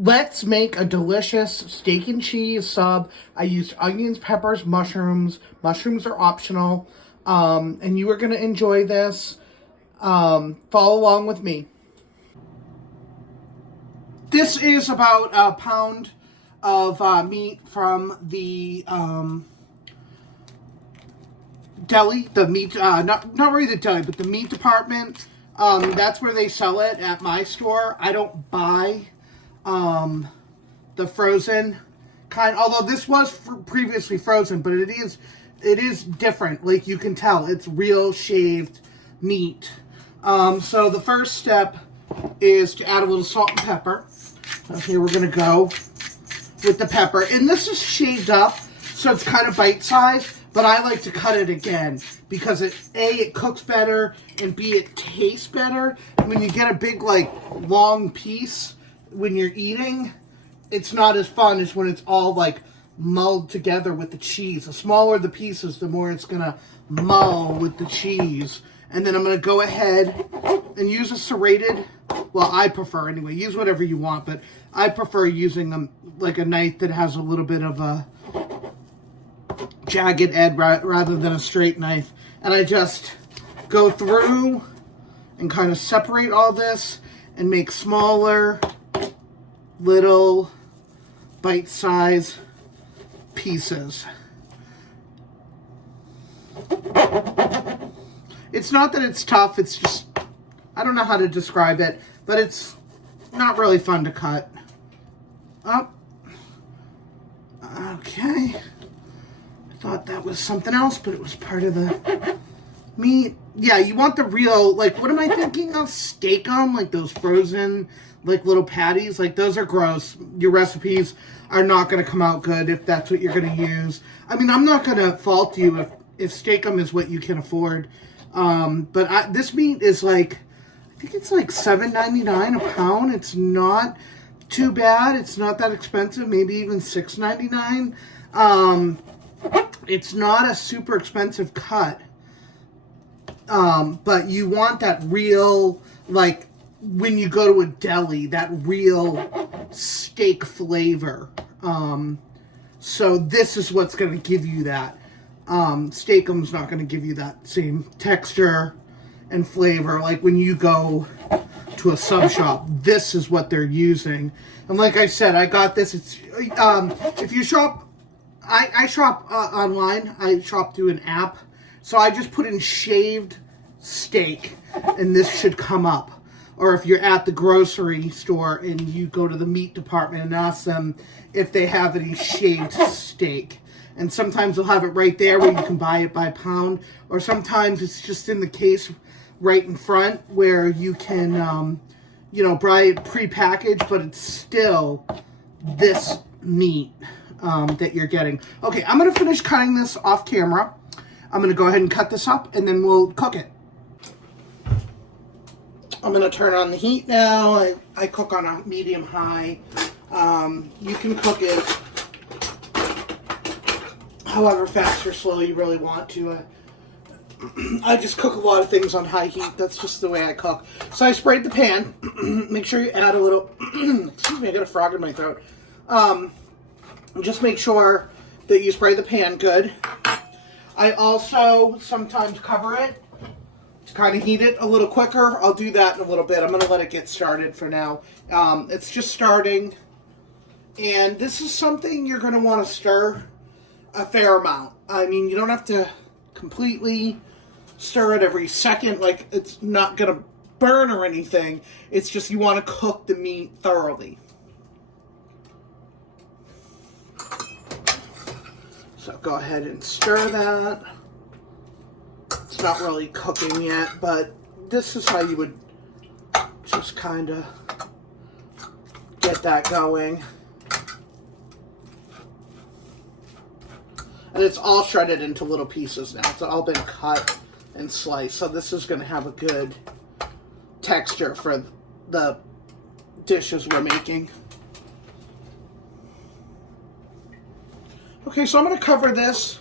Let's make a delicious steak and cheese sub. I used onions, peppers, mushrooms. Mushrooms are optional. And you are going to enjoy this. Follow along with me. This is about a pound of meat from the deli. The meat, not really the deli, but the meat department. That's where they sell it at my store. I don't buy the frozen kind, although this was previously frozen, but it is different. Like you can tell, it's real shaved meat. So the first step is to add a little salt and pepper. Okay, we're gonna go with the pepper, and this is shaved up, so it's kind of bite-sized. But I like to cut it again because it cooks better, and B, it tastes better. When you get a big, like, long piece when you're eating, it's not as fun as when it's all, like, mulled together with the cheese. The smaller the pieces, the more it's going to mull with the cheese. And then I'm going to go ahead and use a serrated, well, I prefer anyway. Use whatever you want, but I prefer using like a knife that has a little bit of a jagged edge rather than a straight knife. And I just go through and kind of separate all this and make smaller little bite-sized pieces. It's not that it's tough, it's just, I don't know how to describe it, but it's not really fun to cut. Oh. Okay. Thought that was something else, but it was part of the meat. Yeah, you want the real, like, what am I thinking of? Steak them, like those frozen, like, little patties. Like, those are gross. Your recipes are not going to come out good if that's what you're going to use. I mean, I'm not going to fault you if steak them is what you can afford. But this meat is like, I think it's like $7.99 a pound. It's not too bad. It's not that expensive. Maybe even $6.99. It's not a super expensive cut, but you want that real, like, when you go to a deli, that real steak flavor. So this is what's going to give you that. Steakum's not going to give you that same texture and flavor. Like when you go to a sub shop, this is what they're using. And like I said, I got this. It's if you shop. I shop online. I shop through an app. So I just put in shaved steak, and this should come up. Or if you're at the grocery store and you go to the meat department and ask them if they have any shaved steak. And sometimes they'll have it right there where you can buy it by pound. Or sometimes it's just in the case right in front where you can, buy it prepackaged, but it's still this meat that you're getting. Okay, I'm going to finish cutting this off camera. I'm going to go ahead and cut this up, and then we'll cook it. I'm going to turn on the heat now. I cook on a medium-high. You can cook it however fast or slow you really want to. I just cook a lot of things on high heat. That's just the way I cook. So I sprayed the pan. Make sure you add a little... excuse me, I got a frog in my throat. Just make sure that you spray the pan good. I also sometimes cover it to kind of heat it a little quicker. I'll do that in a little bit. I'm going to let it get started for now. It's just starting. And this is something you're going to want to stir a fair amount. I mean, you don't have to completely stir it every second. Like, it's not going to burn or anything. It's just you want to cook the meat thoroughly. So go ahead and stir that. It's not really cooking yet, but this is how you would just kind of get that going. And it's all shredded into little pieces now. It's all been cut and sliced. So this is going to have a good texture for the dishes we're making. Okay, so I'm going to cover this,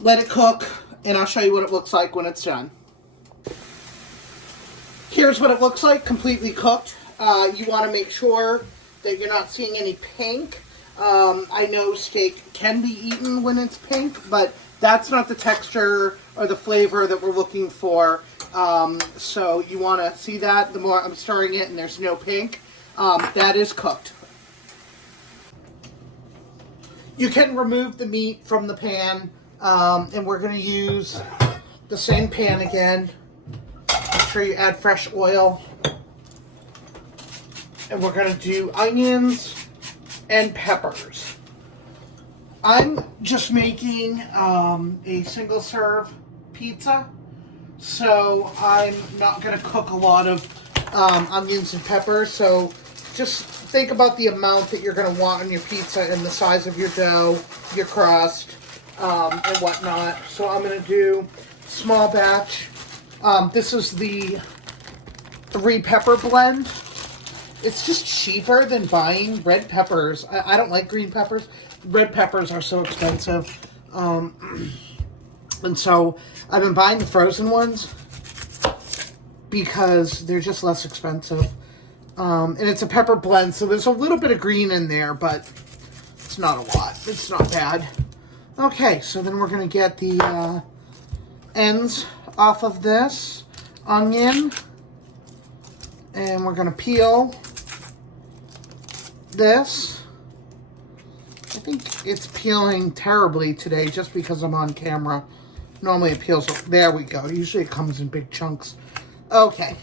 let it cook, and I'll show you what it looks like when it's done. Here's what it looks like, completely cooked. You want to make sure that you're not seeing any pink. I know steak can be eaten when it's pink, but that's not the texture or the flavor that we're looking for. So you want to see that. The more I'm stirring it and there's no pink, that is cooked. You can remove the meat from the pan, and we're going to use the same pan again. Make sure you add fresh oil. And we're going to do onions and peppers. I'm just making a single serve pizza, so I'm not going to cook a lot of onions and peppers. So just think about the amount that you're going to want on your pizza and the size of your dough, your crust, and whatnot. So I'm going to do small batch. This is the 3-pepper blend. It's just cheaper than buying red peppers. I don't like green peppers. Red peppers are so expensive. And so I've been buying the frozen ones because they're just less expensive. And it's a pepper blend, so there's a little bit of green in there, but it's not a lot. It's not bad. Okay, so then we're going to get the ends off of this onion. And we're going to peel this. I think it's peeling terribly today just because I'm on camera. Normally it peels. There we go. Usually it comes in big chunks. Okay.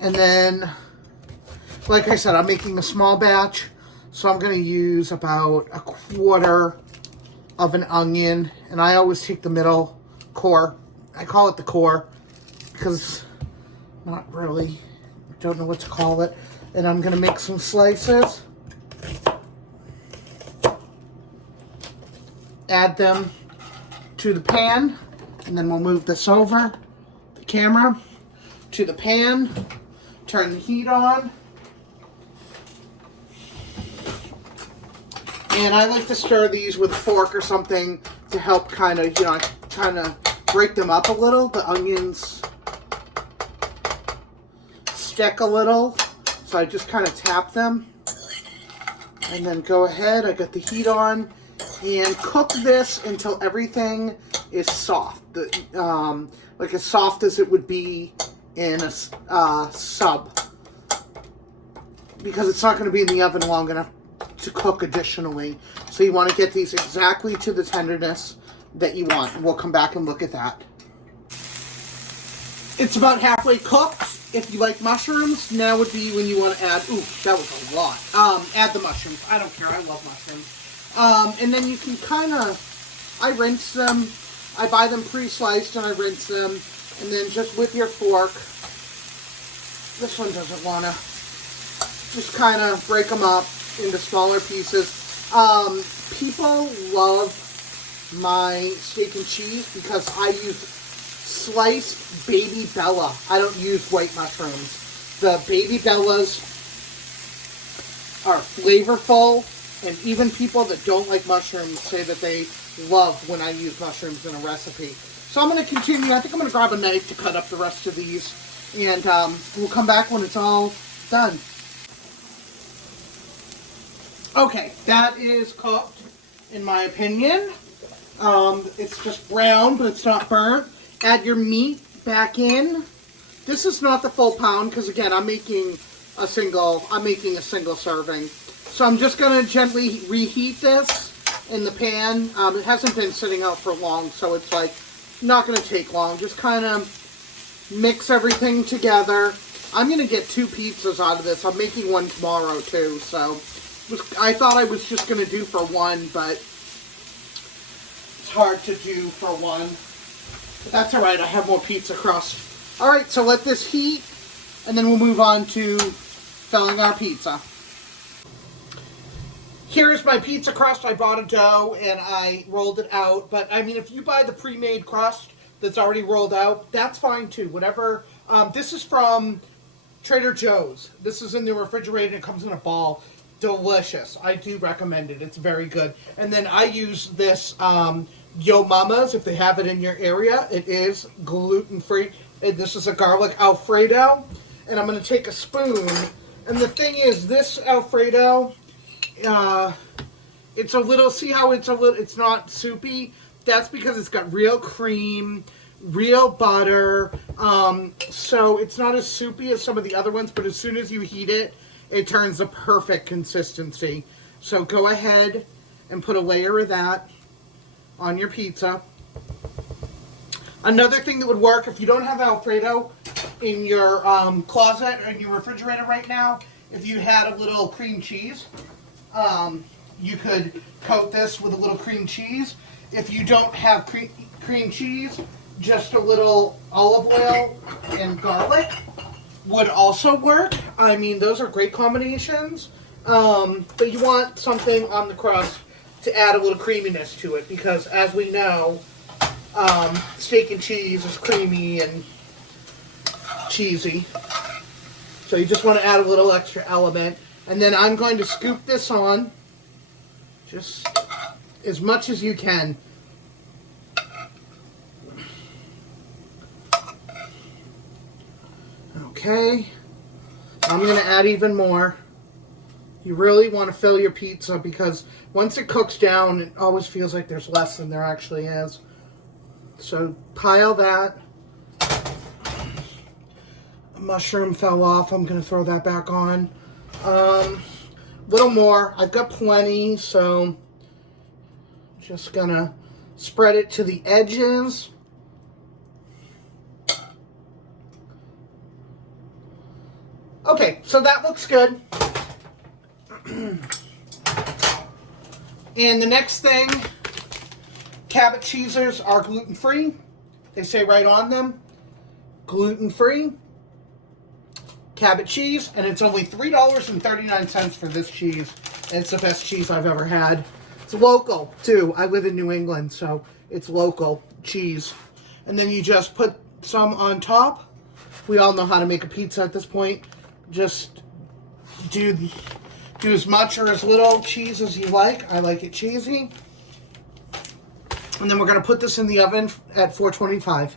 And then, like I said, I'm making a small batch. So I'm going to use about 1/4 of an onion. And I always take the middle core. I call it the core because not really. Don't know what to call it. And I'm going to make some slices. Add them to the pan. And then we'll move this over the camera to the pan. Turn the heat on. And I like to stir these with a fork or something to help kind of, trying to break them up a little. The onions stick a little, so I just kind of tap them and then go ahead. I got the heat on and cook this until everything is soft, like as soft as it would be in a sub, because it's not going to be in the oven long enough to cook additionally. So you want to get these exactly to the tenderness that you want, and we'll come back and look at that. It's about halfway cooked. If you like mushrooms, now would be when you want to add, ooh, that was a lot. Add the mushrooms. I don't care, I love mushrooms. And then you can kind of, I rinse them. I buy them pre-sliced and I rinse them. And then just with your fork, this one doesn't want to, just kind of break them up into smaller pieces. People love my steak and cheese because I use sliced baby bella. I don't use white mushrooms. The baby bellas are flavorful, and even people that don't like mushrooms say that they love when I use mushrooms in a recipe. So I'm going to continue. I think I'm going to grab a knife to cut up the rest of these, and we'll come back when it's all done. Okay, that is cooked, in my opinion. It's just brown, but it's not burnt. Add your meat back in. This is not the full pound because again, I'm making a single serving. So I'm just going to gently reheat this in the pan. It hasn't been sitting out for long, so it's like not going to take long. Just kind of mix everything together. I'm going to get 2 pizzas out of this. I'm making one tomorrow too, so I thought I was just going to do for one, but it's hard to do for one. But that's alright, I have more pizza crust. Alright, so let this heat, and then we'll move on to filling our pizza. Here's my pizza crust. I bought a dough and I rolled it out. But I mean, if you buy the pre-made crust that's already rolled out, that's fine too. Whatever. This is from Trader Joe's. This is in the refrigerator. It comes in a ball. Delicious. I do recommend it. It's very good. And then I use this Yo Mama's, if they have it in your area. It is gluten-free. This is a garlic Alfredo. and I'm going to take a spoon. And the thing is, this Alfredo, it's a little, see how it's not soupy? That's because it's got real cream, real butter, so it's not as soupy as some of the other ones, but as soon as you heat it, it turns the perfect consistency. So go ahead and put a layer of that on your pizza. Another thing that would work, if you don't have Alfredo in your closet or in your refrigerator right now, if you had a little cream cheese, you could coat this with a little cream cheese. If you don't have cream cheese, just a little olive oil and garlic would also work. I mean, those are great combinations. But you want something on the crust to add a little creaminess to it, because as we know, steak and cheese is creamy and cheesy. So you just want to add a little extra element. And then I'm going to scoop this on just as much as you can. Okay. I'm going to add even more. You really want to fill your pizza, because once it cooks down, it always feels like there's less than there actually is. So pile that. A mushroom fell off. I'm going to throw that back on. Little more. I've got plenty, so just going to spread it to the edges. Okay, so that looks good. And the next thing, Cabot cheeses are gluten-free. They say right on them, gluten-free Cabot cheese, and it's only $3.39 for this cheese. And it's the best cheese I've ever had. It's local, too. I live in New England, so it's local cheese. And then you just put some on top. We all know how to make a pizza at this point. Just do as much or as little cheese as you like. I like it cheesy. And then we're going to put this in the oven at 425.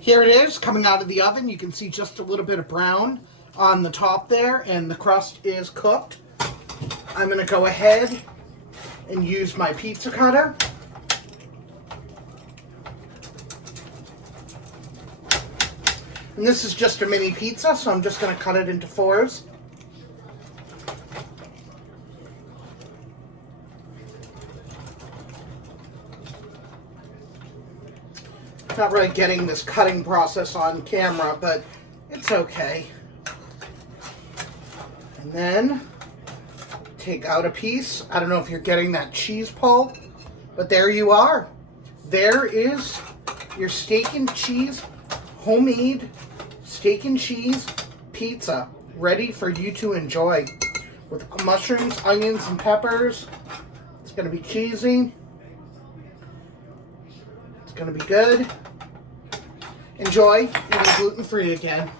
Here it is, coming out of the oven. You can see just a little bit of brown on the top there, and the crust is cooked. I'm going to go ahead and use my pizza cutter. And this is just a mini pizza, so I'm just going to cut it into fours. Not really getting this cutting process on camera, but it's okay. And then take out a piece. I don't know if you're getting that cheese pulp, but there you are. There is your steak and cheese, homemade steak and cheese pizza, ready for you to enjoy with mushrooms, onions, and peppers. It's going to be cheesy. It's going to be good. Enjoy eating gluten-free again.